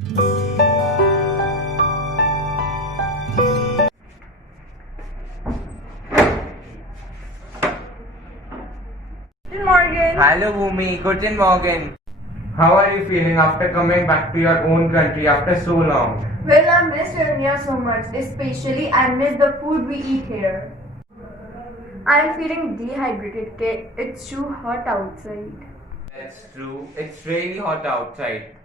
Guten Morgen. Hello, Bhumi. Guten Morgen. How are you feeling after coming back to your own country after so long? Well, I miss India so much, especially I miss the food we eat here. I'm feeling dehydrated, Kate. It's too hot outside. That's true. It's really hot outside.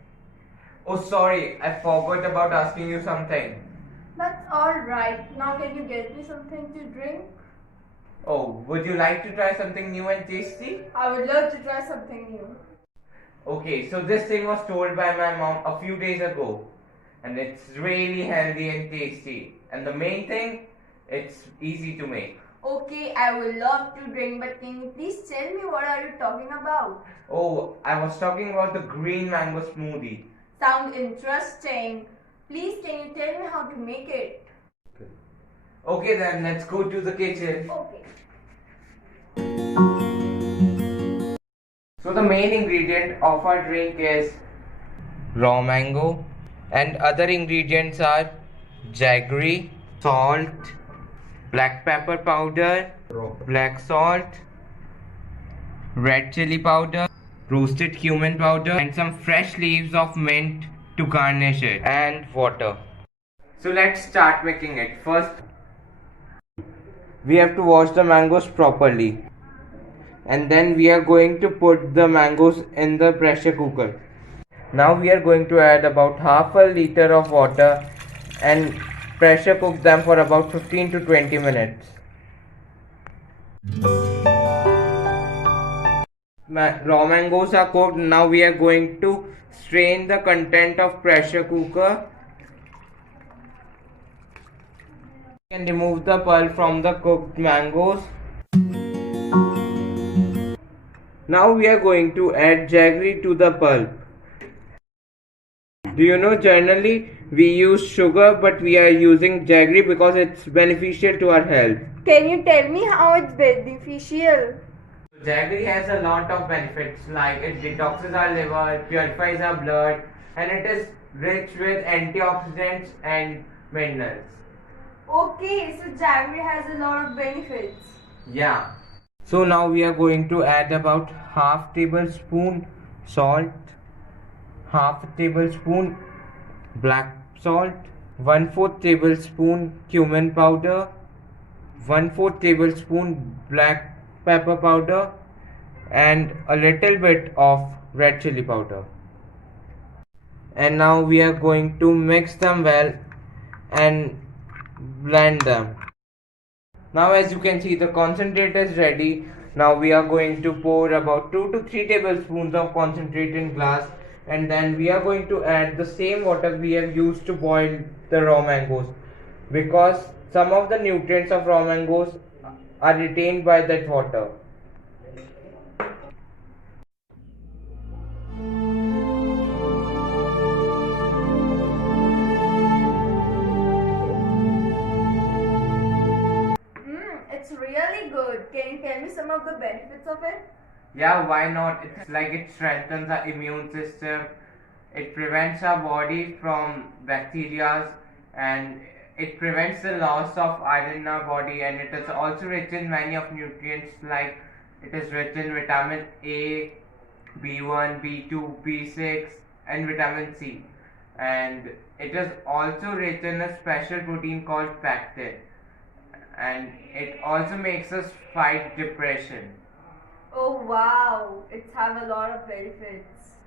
Oh, sorry. I forgot about asking you something. That's alright. Now, can you get me something to drink? Oh, would you like to try something new and tasty? I would love to try something new. Okay, so this thing was told by my mom a few days ago. And it's really healthy and tasty. And the main thing, it's easy to make. Okay, I would love to drink, but can you please tell me what are you talking about? Oh, I was talking about the green mango smoothie. Sound interesting. Please, can you tell me how to make it? Okay then, let's go to the kitchen. Okay. So the main ingredient of our drink is raw mango, and other ingredients are jaggery, salt, black pepper powder, black salt, red chili powder, roasted cumin powder, and some fresh leaves of mint to garnish it, and water. So let's start making it. First, we have to wash the mangoes properly, and then we are going to put the mangoes in the pressure cooker. Now we are going to add about half a liter of water and pressure cook them for about 15 to 20 minutes. Raw mangoes are cooked. Now we are going to strain the content of pressure cooker and remove the pulp from the cooked mangoes. Now we are going to add jaggery to the pulp. Do you know, generally we use sugar, but we are using jaggery because it's beneficial to our health. Can you tell me how it's beneficial? Jaggery has a lot of benefits, like it detoxes our liver, purifies our blood, and it is rich with antioxidants and minerals. Okay, so jaggery has a lot of benefits. Yeah. So now we are going to add about half tablespoon salt, half tablespoon black salt, 1/4 tablespoon cumin powder, 1/4 tablespoon black pepper powder, and a little bit of red chili powder. And now we are going to mix them well and blend them. Now as you can see, the concentrate is ready. Now we are going to pour about 2 to 3 tablespoons of concentrate in glass, and then we are going to add the same water we have used to boil the raw mangoes, because some of the nutrients of raw mangoes are retained by that water. It's really good. Can you tell me some of the benefits of it? Yeah, why not? It's like it strengthens our immune system, it prevents our body from bacteria, and it prevents the loss of iron in our body, and it is also rich in many of nutrients, like it is rich in vitamin A, B1, B2, B6, and vitamin C. And it is also rich in a special protein called pectin, and it also makes us fight depression. Oh wow, it's have a lot of benefits.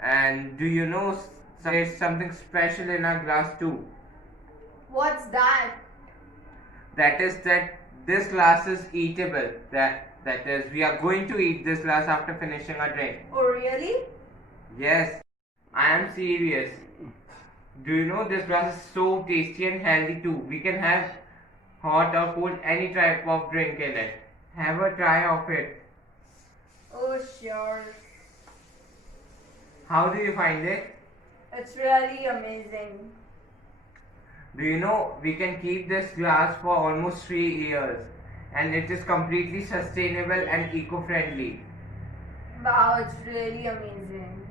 And do you know there's something special in our glass too? What's that? That is that this glass is eatable. That is, we are going to eat this glass after finishing our drink. Oh really? Yes, I am serious. Do you know this glass is so tasty and healthy too? We can have hot or cold any type of drink in it. Have a try of it. Oh sure. How do you find it? It's really amazing. Do you know we can keep this glass for almost 3 years, and it is completely sustainable and eco-friendly. Wow, it's really amazing.